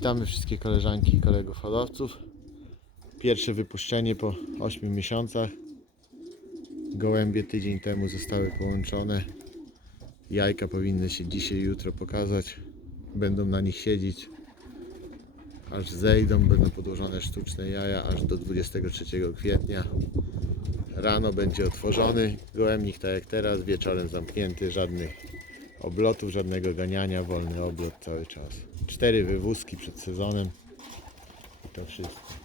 Witamy wszystkie koleżanki i kolegów hodowców. Pierwsze wypuszczenie po 8 miesiącach. Gołębie tydzień temu zostały połączone. Jajka powinny się dzisiaj, jutro pokazać. Będą na nich siedzieć. Aż zejdą, będą podłożone sztuczne jaja aż do 23 kwietnia. Rano będzie otworzony gołębnik, tak jak teraz, wieczorem zamknięty, żadnych oblotów, żadnego ganiania, wolny oblot cały czas. Cztery wywózki przed sezonem i to wszystko.